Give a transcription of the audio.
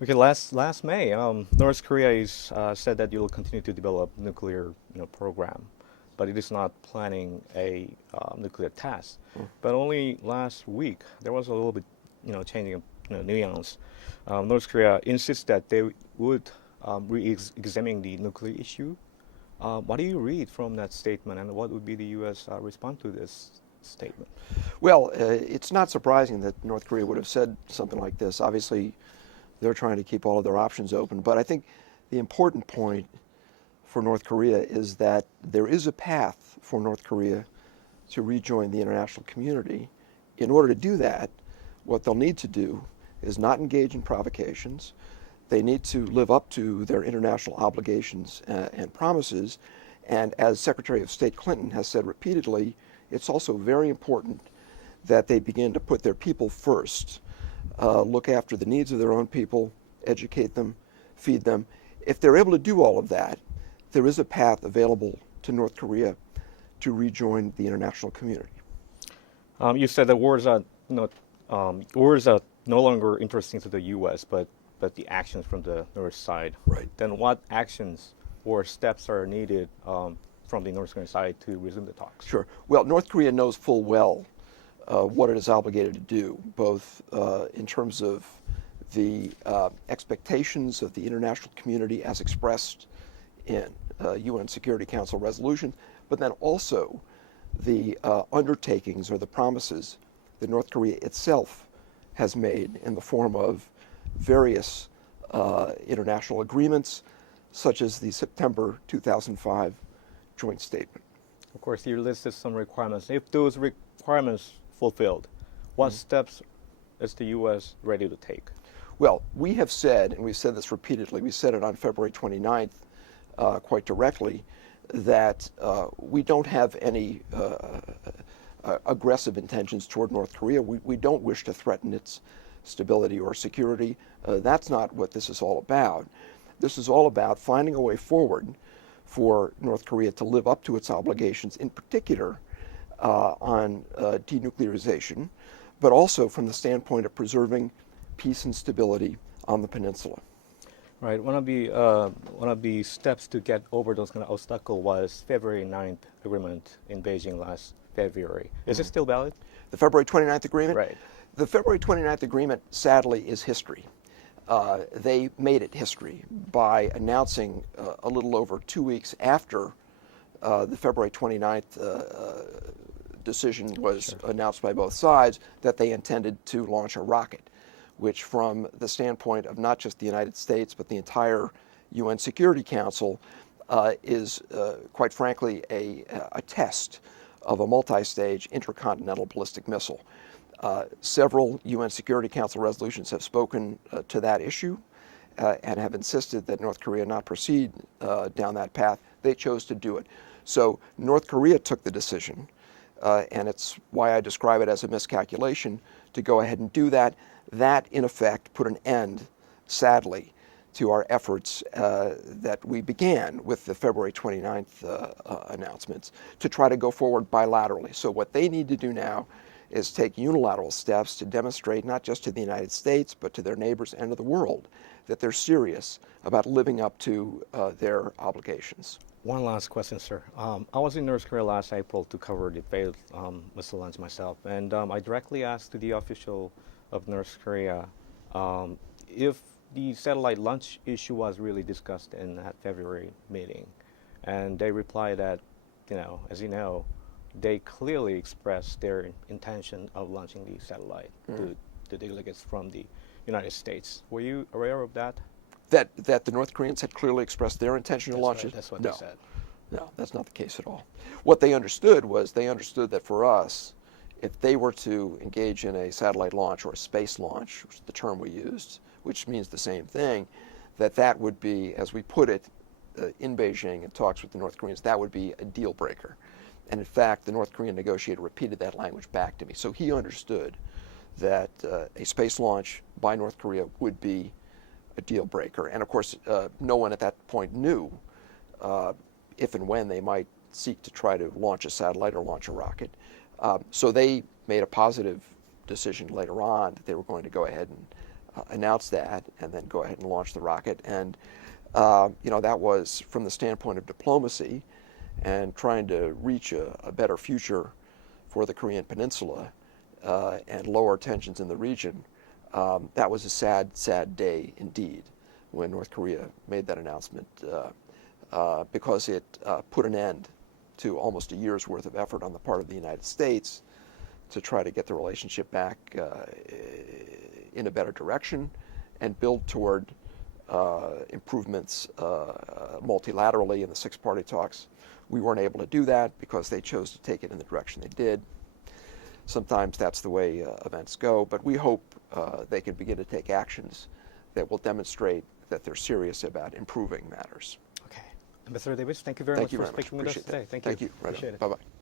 Okay, last May, North Korea is said that it will continue to develop nuclear program, but it is not planning a nuclear test. But only last week there was a little bit changing of nuance. North Korea insists that they would re-examine the nuclear issue. What do you read from that statement, and what would be the U.S. Response to this statement? Well, it's not surprising that North Korea would have said something like this. Obviously, they're trying to keep all of their options open. But I think the important point for North Korea is that there is a path for North Korea to rejoin the international community. In order to do that, what they'll need to do is not engage in provocations. They need to live up to their international obligations and promises. And as Secretary of State Clinton has said repeatedly, it's also very important that they begin to put their people first. Look after the needs of their own people, educate them, feed them. If they're able to do all of that, there is a path available to North Korea to rejoin the international community. You said that wars are no longer interesting to the U.S., but the actions from the North side. Right. Then what actions or steps are needed from the North Korean side to resume the talks? Sure. Well, North Korea knows full well what it is obligated to do, both in terms of the expectations of the international community as expressed in UN Security Council resolutions, but then also the undertakings or the promises that North Korea itself has made in the form of various international agreements, such as the September 2005 joint statement. Of course, you listed some requirements. If those requirements fulfilled, what steps is the U.S. ready to take? Well, we have said, and we've said this repeatedly, we said it on February 29th quite directly, that we don't have any aggressive intentions toward North Korea. We don't wish to threaten its stability or security. That's not what this is all about. This is all about finding a way forward for North Korea to live up to its obligations, in particular on denuclearization, but also from the standpoint of preserving peace and stability on the peninsula. Right. One of the steps to get over those kind of obstacles was February 9th agreement in Beijing last February. Is it still valid? The February 29th agreement? Right. The February 29th agreement, sadly, is history. They made it history by announcing a little over 2 weeks after the February 29th decision was announced by both sides that they intended to launch a rocket, which from the standpoint of not just the United States but the entire UN Security Council is quite frankly a test of a multi-stage intercontinental ballistic missile. Several UN Security Council resolutions have spoken to that issue and have insisted that North Korea not proceed down that path. They chose to do it. So North Korea took the decision, and it's why I describe it as a miscalculation, to go ahead and do that. That, in effect, put an end, sadly, to our efforts that we began with the February 29th announcements to try to go forward bilaterally. So what they need to do now is take unilateral steps to demonstrate not just to the United States but to their neighbors and to the world that they're serious about living up to their obligations. One last question, sir. I was in North Korea last April to cover the failed missile launch myself, and I directly asked the official of North Korea if the satellite launch issue was really discussed in that February meeting, and they replied that, as you know, they clearly expressed their intention of launching the satellite to the delegates from the United States. Were you aware of that? That the North Koreans had clearly expressed their intention to launch it? That's what they said. No, that's not the case at all. What they understood was that for us, if they were to engage in a satellite launch or a space launch, which is the term we used, which means the same thing, that would be, as we put it in Beijing in talks with the North Koreans, that would be a deal breaker. And in fact, the North Korean negotiator repeated that language back to me. So he understood that a space launch by North Korea would be a deal breaker. And of course, no one at that point knew if and when they might seek to try to launch a satellite or launch a rocket. So they made a positive decision later on that they were going to go ahead announce that and then go ahead and launch the rocket. And that was from the standpoint of diplomacy and trying to reach a better future for the Korean Peninsula and lower tensions in the region. That was a sad, sad day indeed when North Korea made that announcement because it put an end to almost a year's worth of effort on the part of the United States to try to get the relationship back in a better direction and build toward improvements multilaterally in the six-party talks. We weren't able to do that because they chose to take it in the direction they did. Sometimes that's the way events go, but we hope they can begin to take actions that will demonstrate that they're serious about improving matters. Okay. Ambassador Davis, thank you very much for speaking with us today. Thank you. Right. Appreciate it. Bye-bye.